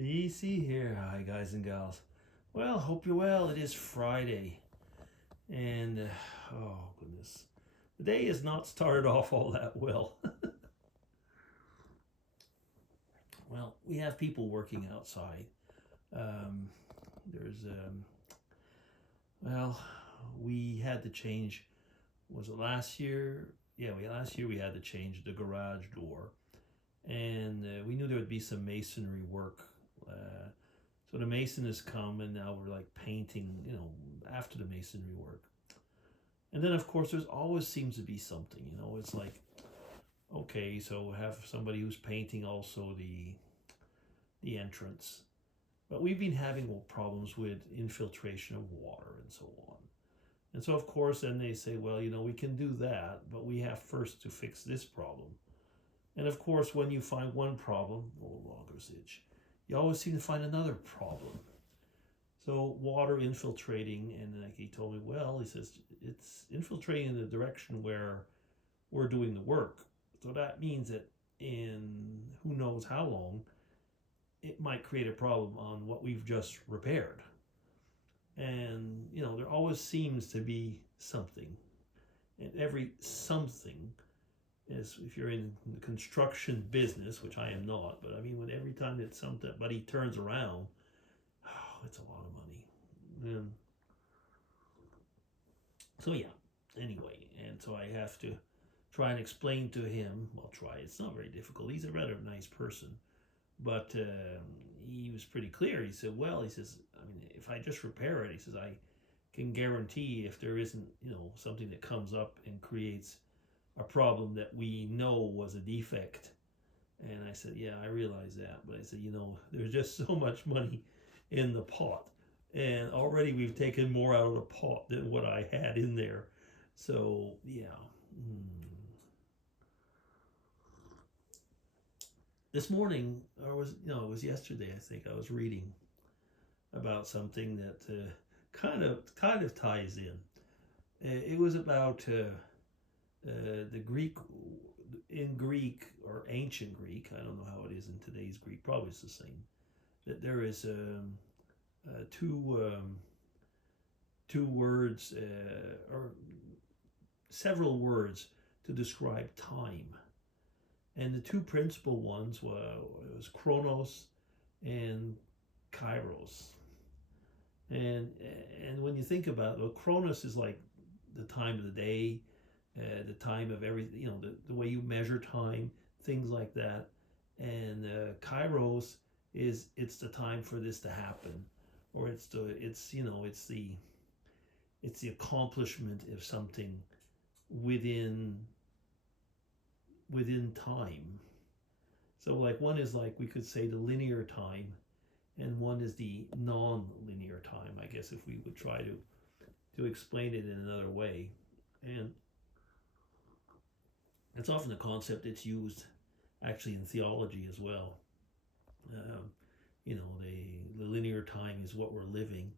DC here. Hi, guys and gals. Well, hope you're well. It is Friday. And, oh, goodness. The day has not started off all that well. Well, we have people working outside. Um, there's, well, we had to change, was it last year? Yeah, last year we had to change the garage door. And we knew there would be some masonry work. So the mason has come, and now we're like painting, after the masonry work. And then, of course, there's always seems to be something, it's like, okay, so have somebody who's painting also the entrance. But we've been having problems with infiltration of water and so on. And so, of course, then they say, well, we can do that, but we have first to fix this problem. And of course, when you find one problem, logger's itch, you always seem to find another problem. So water infiltrating, and like he told me, well, he says, it's infiltrating in the direction where we're doing the work. So that means that in who knows how long, it might create a problem on what we've just repaired. And, there always seems to be something. And every something is, if you're in the construction business, which I am not, but I mean, when every time that somebody turns around, it's a lot of money. And so yeah, anyway, and so I have to try and explain to him. Well, try. It's not very difficult. He's a rather nice person, but he was pretty clear. He said, "Well, he says, I mean, if I just repair it, he says, I can guarantee if there isn't, something that comes up and creates a problem that we know was a defect." And I said, yeah, I realize that. But I said, there's just so much money in the pot. And already we've taken more out of the pot than what I had in there. So, yeah. This morning, or it was yesterday, I think, I was reading about something that kind of ties in. It was about the Greek, in Greek or ancient Greek, I don't know how it is in today's Greek, probably it's the same, that there is two words or several words to describe time. And the two principal ones was chronos and kairos. And when you think about it, well, chronos is like the time of the day, the time of everything, the way you measure time, things like that. And kairos it's the time for this to happen, or it's the accomplishment of something within time. So like one is like, we could say, the linear time, and one is the non-linear time, I guess, if we would try to explain it in another way. And it's often a concept that's used actually in theology as well. The linear time is what we're living,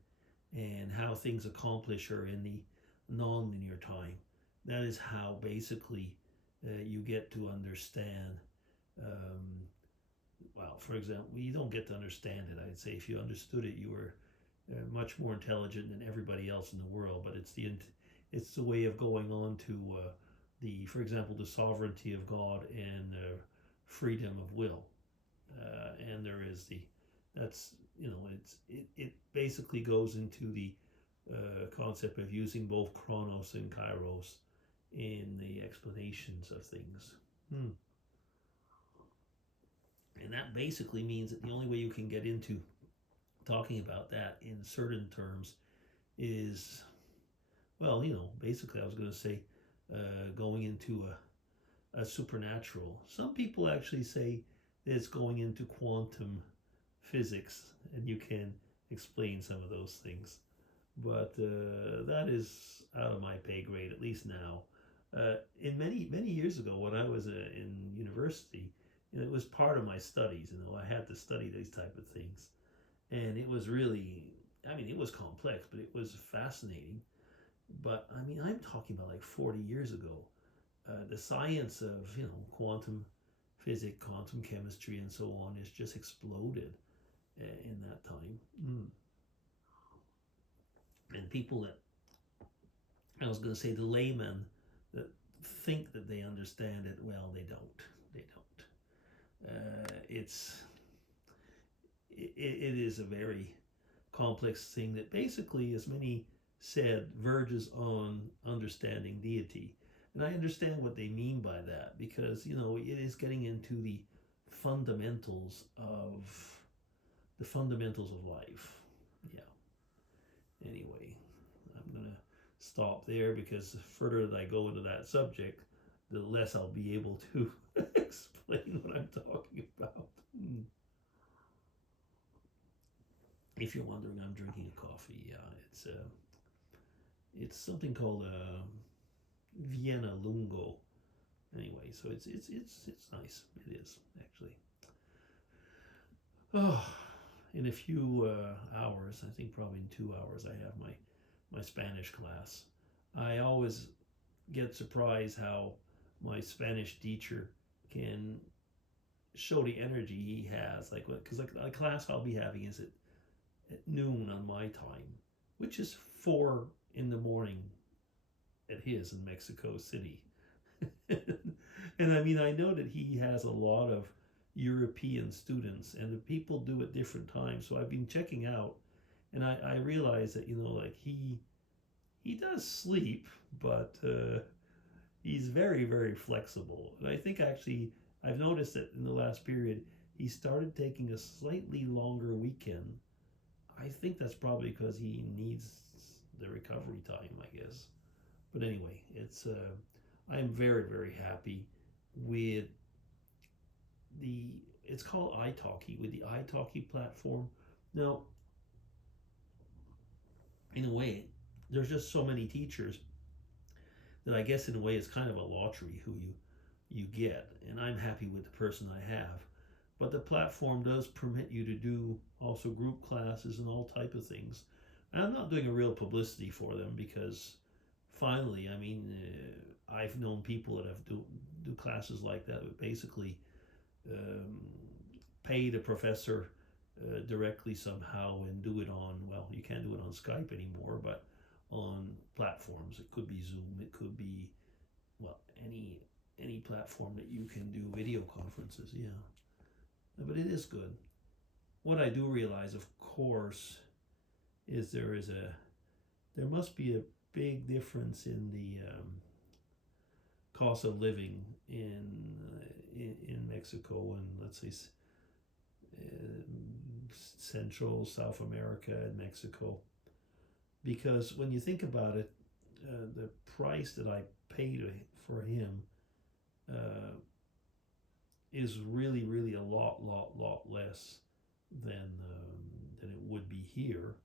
and how things accomplish are in the non-linear time. That is how basically you get to understand. Well, for example, you don't get to understand it. I'd say if you understood it, you were much more intelligent than everybody else in the world. But it's the way of going on to for example, the sovereignty of God and freedom of will. And there is it basically goes into the concept of using both chronos and kairos in the explanations of things. And that basically means that the only way you can get into talking about that in certain terms is, well, basically I was going to say going into a supernatural. Some people actually say that it's going into quantum physics, and you can explain some of those things. But that is out of my pay grade, at least now. In many years ago, when I was in university, it was part of my studies. I had to study these type of things, and it was really, it was complex, but it was fascinating. But I'm talking about like 40 years ago. The science of quantum physics, quantum chemistry, and so on has just exploded. in that time. And people that, I was going to say, the laymen that think that they understand it, well, they don't. They don't. It is a very complex thing that basically, as many said, verges on understanding deity. And I understand what they mean by that because, it is getting into of the fundamentals of life. Yeah. Anyway, I'm gonna stop there because the further that I go into that subject, the less I'll be able to explain what I'm talking about. If you're wondering, I'm drinking a coffee. Yeah, it's something called Vienna Lungo. Anyway, so it's nice. It is actually. Oh, in a few hours, I think probably in 2 hours, I have my Spanish class. I always get surprised how my Spanish teacher can show the energy he has. Like, because like a class I'll be having is at noon on my time, which is 4 in the morning at his in Mexico City. And I mean, I know that he has a lot of European students, and the people do at different times. So I've been checking out, and I realize that like he does sleep, but he's very very flexible. And I think actually I've noticed that in the last period he started taking a slightly longer weekend. I think that's probably because he needs the recovery time, I guess. But anyway, I'm very very happy with the it's called italki, with the italki platform. Now, in a way, there's just so many teachers that I guess in a way it's kind of a lottery who you get, and I'm happy with the person I have. But the platform does permit you to do also group classes and all type of things. And I'm not doing a real publicity for them because finally, I mean, I've known people that have do classes like that, but basically um, pay the professor directly somehow and do it on, well, you can't do it on Skype anymore, but on platforms. It could be Zoom, it could be, well, any platform that you can do video conferences. Yeah, but it is good. What I do realize, of course, is there must be a big difference in the cost of living in Mexico and, let's say, Central South America and Mexico, because when you think about it, the price that I paid for him is really really a lot less than it would be here.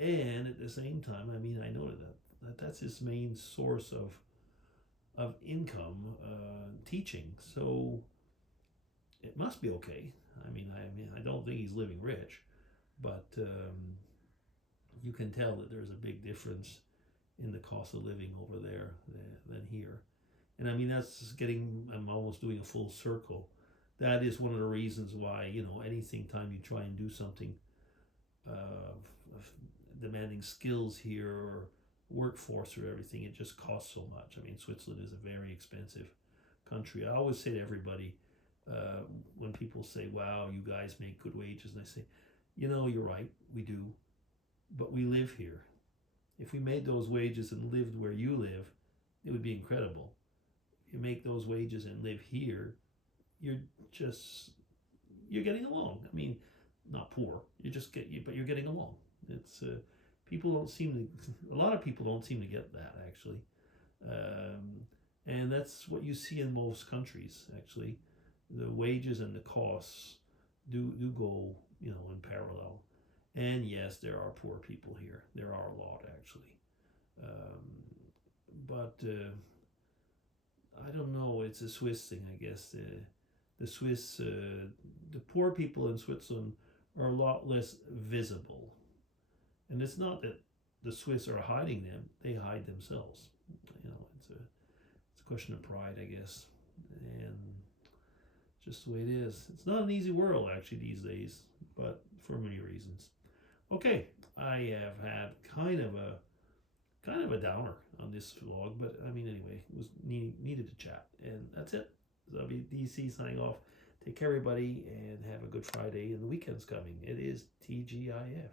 And at the same time, I mean, I know that's his main source of income, teaching. So it must be okay. I don't think he's living rich, but you can tell that there's a big difference in the cost of living over there than here. And I mean, I'm almost doing a full circle. That is one of the reasons why, anything time you try and do something of demanding skills here or workforce or everything, it just costs so much. I mean, Switzerland is a very expensive country. I always say to everybody, when people say, wow, you guys make good wages, and I say, you're right, we do, but we live here. If we made those wages and lived where you live, it would be incredible. If you make those wages and live here, you're getting along. I mean, not poor. But you're getting along. It's people don't seem to. A lot of people don't seem to get that actually, and that's what you see in most countries. Actually, the wages and the costs do go in parallel. And yes, there are poor people here. There are a lot actually, but I don't know. It's a Swiss thing, I guess. The Swiss, the poor people in Switzerland are a lot less visible. And it's not that the Swiss are hiding them; they hide themselves. It's a question of pride, I guess, and just the way it is. It's not an easy world actually these days. but for many reasons. Okay, I have had kind of a downer on this vlog, but I mean, anyway, it was needed to chat, and that's it. So I'll be DC signing off. Take care, everybody, and have a good Friday. And the weekend's coming. It is TGIF.